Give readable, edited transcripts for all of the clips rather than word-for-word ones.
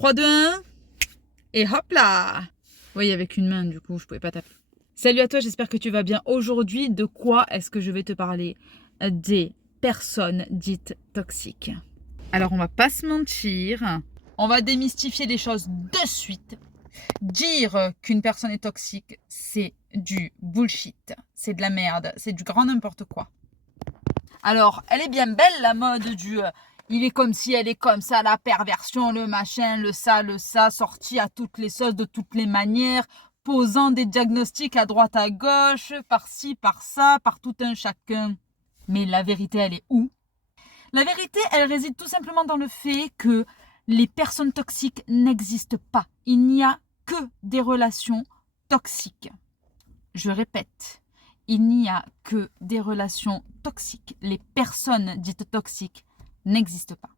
3, 2, 1. Et hop là! Oui, avec une main, du coup, je pouvais pas taper. Salut à toi, j'espère que tu vas bien. Aujourd'hui, de quoi est-ce que je vais te parler? Des personnes dites toxiques. Alors, on va pas se mentir. On va démystifier les choses de suite. Dire qu'une personne est toxique, c'est du bullshit. C'est de la merde. C'est du grand n'importe quoi. Alors, elle est bien belle, la mode du... il est comme si, elle est comme ça, la perversion, le machin, le ça, sorti à toutes les sauces, de toutes les manières, posant des diagnostics à droite, à gauche, par-ci, par-ça, par tout un chacun. Mais la vérité, elle est où? La vérité, elle réside tout simplement dans le fait que les personnes toxiques n'existent pas. Il n'y a que des relations toxiques. Je répète, il n'y a que des relations toxiques. Les personnes dites toxiques n'existent pas.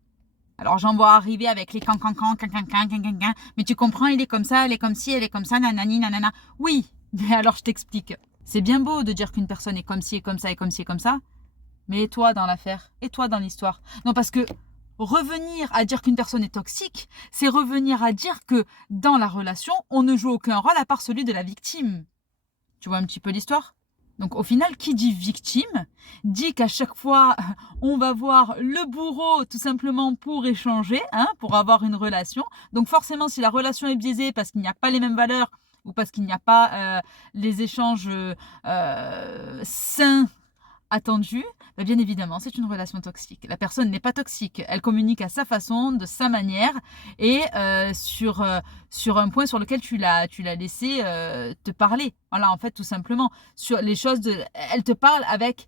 Alors j'en vois arriver avec les can, mais tu comprends, il est comme ça, elle est comme ci, elle est comme ça, nanani, nanana. Oui, mais alors je t'explique. C'est bien beau de dire qu'une personne est comme ci, et comme ça, et comme ci, et comme ça, mais et toi dans l'affaire? Et toi dans l'histoire? Non, parce que revenir à dire qu'une personne est toxique, c'est revenir à dire que dans la relation, on ne joue aucun rôle à part celui de la victime. Tu vois un petit peu l'histoire? Donc au final, qui dit victime, dit qu'à chaque fois, on va voir le bourreau tout simplement pour échanger, pour avoir une relation. Donc forcément, si la relation est biaisée parce qu'il n'y a pas les mêmes valeurs ou parce qu'il n'y a pas les échanges sains attendus, bien évidemment, c'est une relation toxique. La personne n'est pas toxique. Elle communique à sa façon, de sa manière et sur un point sur lequel tu l'as laissé te parler. Voilà, en fait, tout simplement. Sur les choses, elle te parle avec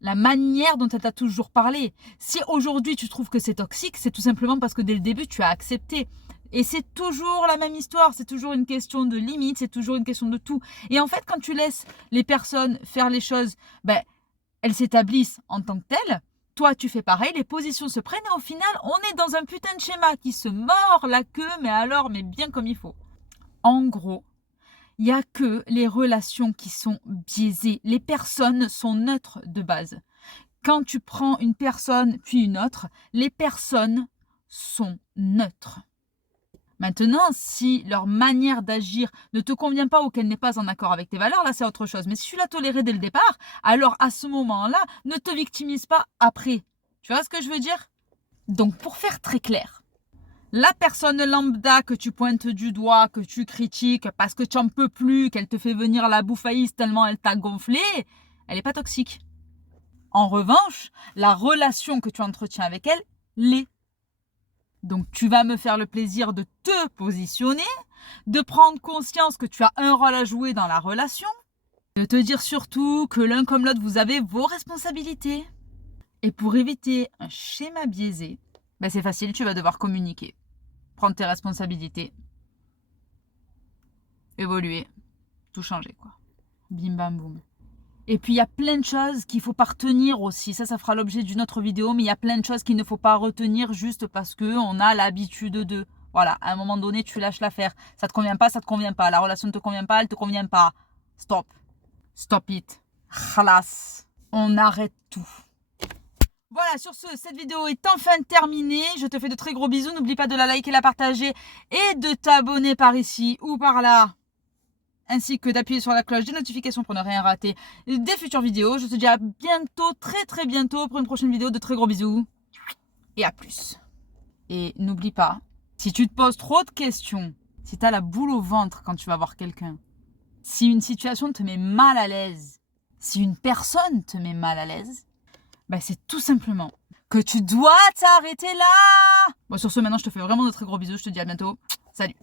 la manière dont elle t'a toujours parlé. Si aujourd'hui tu trouves que c'est toxique, c'est tout simplement parce que dès le début, tu as accepté. Et c'est toujours la même histoire, c'est toujours une question de limite, c'est toujours une question de tout. Et en fait, quand tu laisses les personnes faire les choses, elles s'établissent en tant que telles. Toi, tu fais pareil, les positions se prennent et au final, on est dans un putain de schéma qui se mord la queue, mais bien comme il faut. En gros, il n'y a que les relations qui sont biaisées. Les personnes sont neutres de base. Quand tu prends une personne puis une autre, les personnes sont neutres. Maintenant, si leur manière d'agir ne te convient pas ou qu'elle n'est pas en accord avec tes valeurs, là c'est autre chose. Mais si tu l'as toléré dès le départ, alors à ce moment-là, ne te victimise pas après. Tu vois ce que je veux dire? Donc pour faire très clair, la personne lambda que tu pointes du doigt, que tu critiques parce que tu n'en peux plus, qu'elle te fait venir la bouffaïs tellement elle t'a gonflé, elle n'est pas toxique. En revanche, la relation que tu entretiens avec elle l'est. Donc tu vas me faire le plaisir de te positionner, de prendre conscience que tu as un rôle à jouer dans la relation, de te dire surtout que l'un comme l'autre, vous avez vos responsabilités. Et pour éviter un schéma biaisé, c'est facile, tu vas devoir communiquer, prendre tes responsabilités, évoluer, tout changer quoi. Bim bam boum. Et puis il y a plein de choses qu'il ne faut pas retenir aussi. Ça fera l'objet d'une autre vidéo, mais il y a plein de choses qu'il ne faut pas retenir juste parce qu'on a l'habitude de. Voilà, à un moment donné, tu lâches l'affaire. Ça te convient pas, ça te convient pas. La relation ne te convient pas, elle te convient pas. Stop. Stop it. Khalas. On arrête tout. Voilà, sur ce, cette vidéo est enfin terminée. Je te fais de très gros bisous. N'oublie pas de la liker, la partager et de t'abonner par ici ou par là, ainsi que d'appuyer sur la cloche des notifications pour ne rien rater des futures vidéos. Je te dis à bientôt, très très bientôt pour une prochaine vidéo. De très gros bisous et à plus. Et n'oublie pas, si tu te poses trop de questions, si tu as la boule au ventre quand tu vas voir quelqu'un, si une situation te met mal à l'aise, si une personne te met mal à l'aise, c'est tout simplement que tu dois t'arrêter là. Bon, sur ce, maintenant je te fais vraiment de très gros bisous. Je te dis à bientôt. Salut.